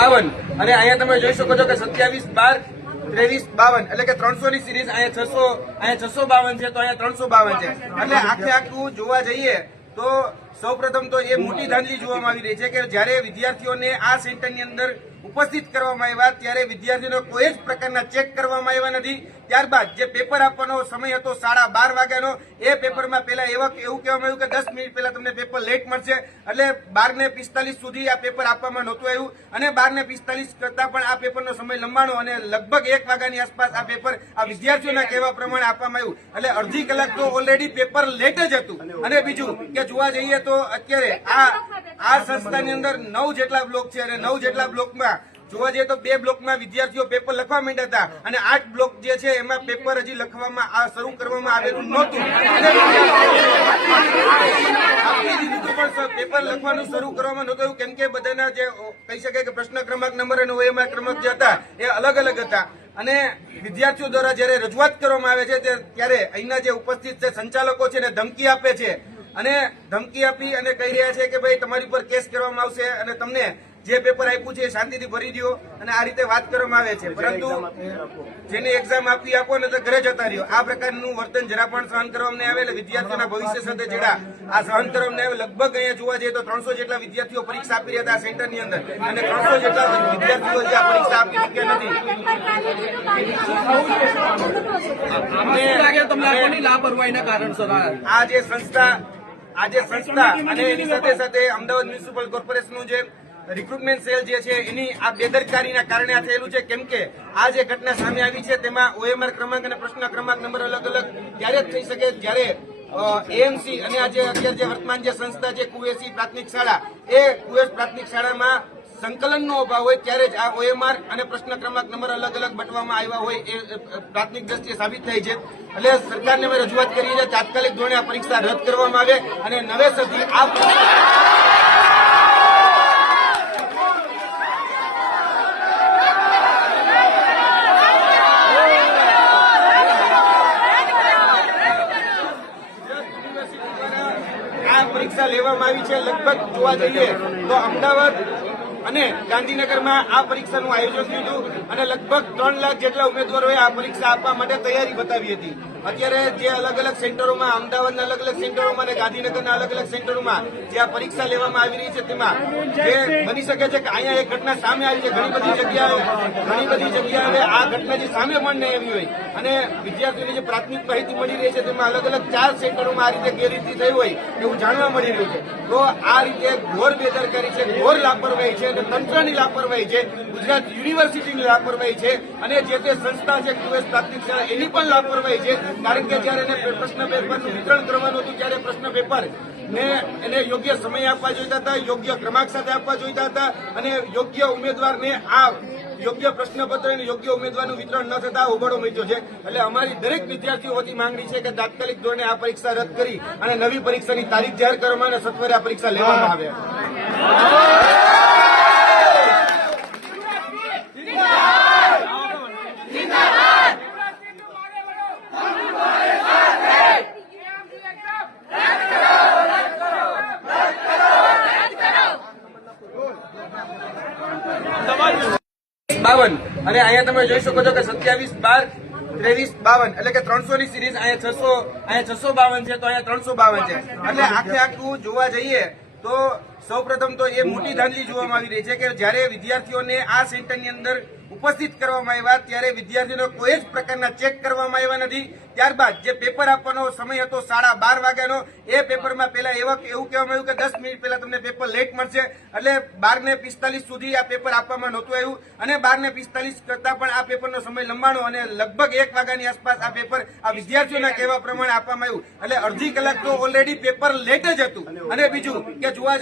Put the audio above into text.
બાવન. અને અહીંયા તમે જોઈ શકો છો કે સત્યાવીસ, બાર, ત્રેવીસ, બાવન. એટલે કે ત્રણસો ની સિરીઝ અહીંયા છસો અહીંયા છસો બાવન છે, તો અહીંયા ત્રણસો બાવન છે. એટલે આખે આખું જોવા જઈએ તો સૌપ્રથમ તો એ મોટી ધાંધલી જોવામાં આવી રહી છે કે જ્યારે વિદ્યાર્થીઓને આ સેન્ટરની અંદર ઉપસ્થિત કરવામાં આવ્યા ત્યારે વિદ્યાર્થીઓને કોઈ જ પ્રકારના ચેક કરવામાં આવ્યા નથી. ત્યારબાદ જે પેપર આપવાનો સમય હતો સાડા બાર વાગ્યાનો, એ પેપરમાં પહેલા એવા એવું કહેવામાં આવ્યું કે દસ મિનિટ પહેલા તમને પેપર લેટ મળશે. એટલે બાર ને પિસ્તાલીસ સુધી આ પેપર આપવામાં નહોતું આવ્યું. અને બાર ને પિસ્તાલીસ કરતા પણ આ પેપરનો સમય લંબાણો અને લગભગ એક વાગ્યાની આસપાસ આ પેપર આ વિદ્યાર્થીઓના કહેવા પ્રમાણે આપવામાં આવ્યું. એટલે અડધી કલાક તો ઓલરેડી પેપર લેટ જ હતું. અને બીજું કે જોવા જઈએ તો અત્યારે આ આ સંસ્થાની અંદર નવ જેટલા બ્લોક છે અને નવ જેટલા બ્લોકમાં જોવા જઈએ તો બે બ્લોકમાં વિદ્યાર્થીઓ પેપર લખવા માંડ્યા હતા અને આઠ બ્લોક જે છે એમાં પેપર હજી લખવામાં આ શરૂ કરવામાં આવેલું નહોતું. પેપર લખવાનું શરૂ કરવામાં નહોતું કેમ કે બધાના જે કહી શકાય કે પ્રશ્ન ક્રમાંક, નંબર અને ઓએમઆર ક્રમાંક જે હતા એ અલગ અલગ હતા. અને વિદ્યાર્થીઓ દ્વારા જ્યારે રજૂઆત કરવામાં આવે છે ત્યારે અહીંના જે ઉપસ્થિત છે, સંચાલકો છે એને ધમકી આપે છે. અને ધમકી આપી અને કહી રહ્યા છે કે ભાઈ તમારી પર કેસ કરવામાં આવશે અને તમને જે પેપર આપ્યું છે એ શાંતિથી ભરી દો અને આ રીતે વાત કરવામાં આવે છે. પરંતુ જેને એક્ઝામ આપી આપો ને તો ઘરે જતા રહ્યો. આ પ્રકારનું વર્તન જરા પણ સહન કરવામાં આવે એટલે વિદ્યાર્થીઓના ભવિષ્ય સાથે જેડા આ સહન કરવામાં આવે. લગભગ અહીંયા જોવા જઈએ તો ત્રણસો જેટલા વિદ્યાર્થીઓ પરીક્ષા આપી રહ્યા હતા સેન્ટરની અંદર અને ત્રણસો જેટલા વિદ્યાર્થીઓ જે આ પરીક્ષા આપી શક્યા નથી. આ જે સંસ્થા આ જે સંસ્થા અને એની સાથે સાથે અમદાવાદ મ્યુનિસિપલ કોર્પોરેશનનું જે રિક્રુટમેન્ટ સેલ જે છે, એની આ બેદરકારીના કારણે આ થયેલું છે. કેમ કે આ જે ઘટના સામે આવી છે, તેમાં ઓએમઆર ક્રમાંક અને પ્રશ્ન ક્રમાંક નંબર અલગ અલગ ત્યારે જ થઈ શકે જ્યારે એએમસી અને આજે અત્યારે જે વર્તમાન જે સંસ્થા છે કુએસી પ્રાથમિક શાળા, એ કુએસ પ્રાથમિક શાળામાં સંકલનનો અભાવ હોય ત્યારે જ આ ઓએમઆર અને પ્રશ્ન ક્રમાંક નંબર અલગ અલગ બટવામાં આવ્યા હોય એ પ્રાથમિક દ્રષ્ટિએ સાબિત થાય છે. એટલે સરકારને અમે રજૂઆત કરી છે તાત્કાલિક ધોરણે આ પરીક્ષા રદ કરવામાં આવે અને નવેસરથી આ આ પરીક્ષા લેવામાં આવી છે. લગભગ જોવા જઈએ તો અમદાવાદ અને ગાંધીનગરમાં આ પરીક્ષાનું આયોજન થયું હતું અને લગભગ ત્રણ લાખ જેટલા ઉમેદવારોએ આ પરીક્ષા આપવા માટે તૈયારી બતાવી હતી. અત્યારે જે અલગ અલગ સેન્ટરોમાં, અમદાવાદના અલગ અલગ સેન્ટરોમાં અને ગાંધીનગરના અલગ અલગ સેન્ટરોમાં જે આ પરીક્ષા લેવામાં આવી રહી છે, તેમાં જે બની શકે છે કે અહીંયા એક ઘટના સામે આવી છે, ઘણી બધી જગ્યાએ, ઘણી બધી જગ્યાએ આ ઘટના જે સામે પણ નહીં આવી હોય. અને વિદ્યાર્થીઓને જે પ્રાથમિક માહિતી મળી રહી છે, તેમાં અલગ અલગ ચાર સેન્ટરોમાં આ રીતે ગેરરીતિ થઈ હોય એવું જાણવા મળી રહ્યું છે. તો આ રીતે ઘોર બેદરકારી છે, ઘોર લાપરવાહી છે અને તંત્રની લાપરવાહી છે, ગુજરાત યુનિવર્સિટીની લાપરવાહી છે અને જે તે સંસ્થા છે ક્યુએસ પ્રાથમિક શાળા, એની પણ લાપરવાહી છે. કારણ કે જયારે એને પ્રશ્ન પેપરનું વિતરણ કરવાનું હતું, ત્યારે પ્રશ્ન પેપર ને એને યોગ્ય સમય આપવા જોઈતા હતા, યોગ્ય ક્રમાંક સાથે આપવા જોઈતા હતા અને યોગ્ય ઉમેદવારને આ યોગ્ય પ્રશ્નપત્ર અને યોગ્ય ઉમેદવારનું વિતરણ ન થતા ઉબડો મળ્યો છે. એટલે અમારી દરેક વિદ્યાર્થીઓથી માંગણી છે કે તાત્કાલિક ધોરણે આ પરીક્ષા રદ કરી અને નવી પરીક્ષાની તારીખ જાહેર કરવામાં અને સત્વરે આ પરીક્ષા લેવામાં આવે. બાવન. અને અહીંયા તમે જોઈ શકો છો કે સત્યાવીસ બાર, ત્રેવીસ બાવન. એટલે કે ત્રણસો ની સિરીઝ અહીંયા છસો અહીંયા છસો બાવન છે, તો અહીંયા ત્રણસો બાવન છે. એટલે આખે આખું જોવા જઈએ તો સૌપ્રથમ તો એ મોટી ધાંધલી જોવામાં આવી રહી છે કે જ્યારે વિદ્યાર્થીઓને આ સેન્ટરની અંદર ઉપસ્થિત કરવામાં આવ્યા ત્યારે વિદ્યાર્થીઓને કોઈ જ પ્રકારના ચેક કરવામાં આવ્યા નથી. ત્યારબાદ જે પેપર આપવાનો સમય હતો સાડા બાર વાગ્યાનો, એ પેપરમાં પહેલા એવા એવું કહેવામાં આવ્યું કે દસ મિનિટ પહેલા તમને પેપર લેટ મળશે. એટલે બાર ને પિસ્તાલીસ સુધી આ પેપર આપવામાં નહોતું આવ્યું. અને બાર ને પિસ્તાલીસ કરતા પણ આ પેપરનો સમય લંબાણો અને લગભગ એક વાગ્યાની આસપાસ આ પેપર આ વિદ્યાર્થીઓના કહેવા પ્રમાણે આપવામાં આવ્યું. એટલે અડધી કલાક તો ઓલરેડી પેપર લેટ જ હતું. અને બીજું કે જોવા